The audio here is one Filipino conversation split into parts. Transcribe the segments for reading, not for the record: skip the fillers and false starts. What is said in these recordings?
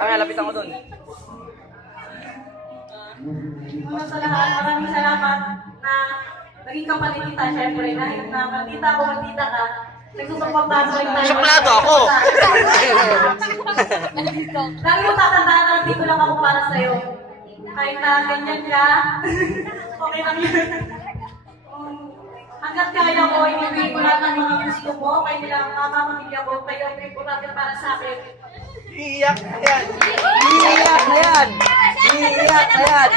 Ay, lapitan ko doon. Una sa lahat, maraming salamat na naging kapalit kita, syempre. Kahit na maldita ako, maldita ka, nagsusuportahan pa rin tayo. Suplado ako! Lagi mo tatandaan na dito lang ako para sa'yo. Kahit na ganyan ka, okay lang yun. Hanggat kaya ko, ibibigay ko lahat ng mga gusto mo, kaya nila mamamamilya ko, kaya importante para sa akin. Iiyak na yan! Iiyak na yan! Iiyak na yan!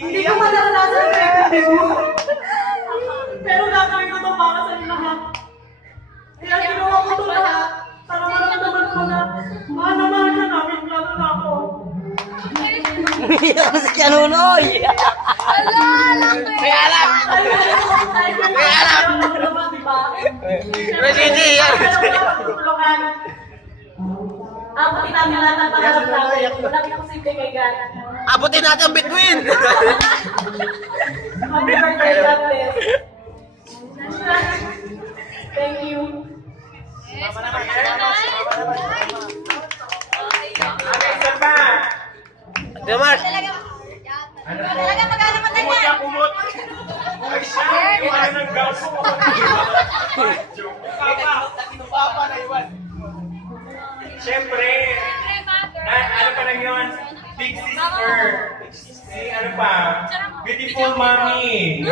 Hindi ko malalasan ang pwede mo. Pero gagawin ko ito para sa lahat. Kaya ginawa ko ito lahat. Para maramdaman mo na mahal na mahal ka namin, lalo na ako. Iiyak na si Kanunoy! May alam! May alam! Pero hindi yan! Abutin namin lahat ng pangarap namin. Walang imposible kay God. Abutin natin ang bituin! Happy birthday, God bless. Thank you. Demar! Talaga magkano mo ganyan? Kumot! Ay siya! Iwan ng gas mo! Papa na iwan! Siyempre! Ano pa lang yun? Big sister! Si ano pa? Beautiful mommy!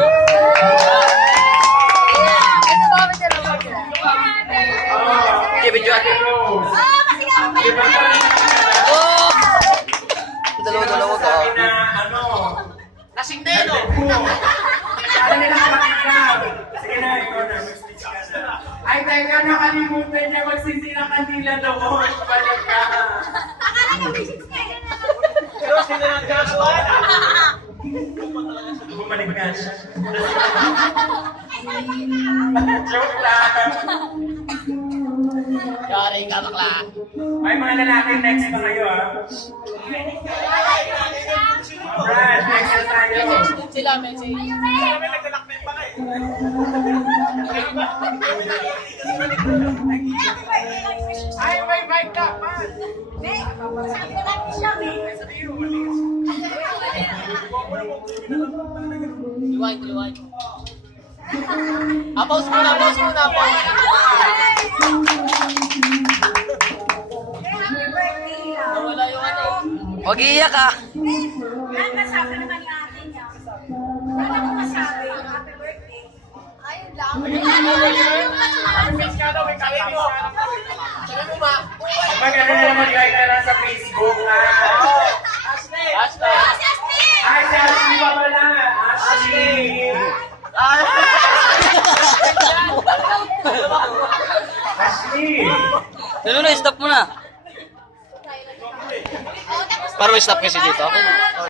Video ate. Rose! Diba Oh! Dalawa-dalawa ka. sabi na ano? Lasing dedo! Ano nila makikita? Sige na, ikaw na. Mag-speech ka na. Ay, teka, nakalimutan niya magsisira kanila doon. Balik ka. Pero sino nang gagawa? Bumalik ka siya. Joke lang. Yari ka bakla. Ay, mga lalaki, next pa kayo, ha? Alright, next na tayo. Sila, Messi. Ay, may mic ka, man! Luwag, luwag. Pause muna, pause muna, pause. Nawala yung ano. Huwag iiyak ah. Yan, masabi naman natin niya. Wala ko masabi. Happy birthday. Ayun lang. Mag-ano na lang, mag-like ka lang sa Facebook, ha? Hashtag. Ay, si Ashley pa pala! Ashley! Ashley! Lalo na, stop mo na. Para may stop kasi dito.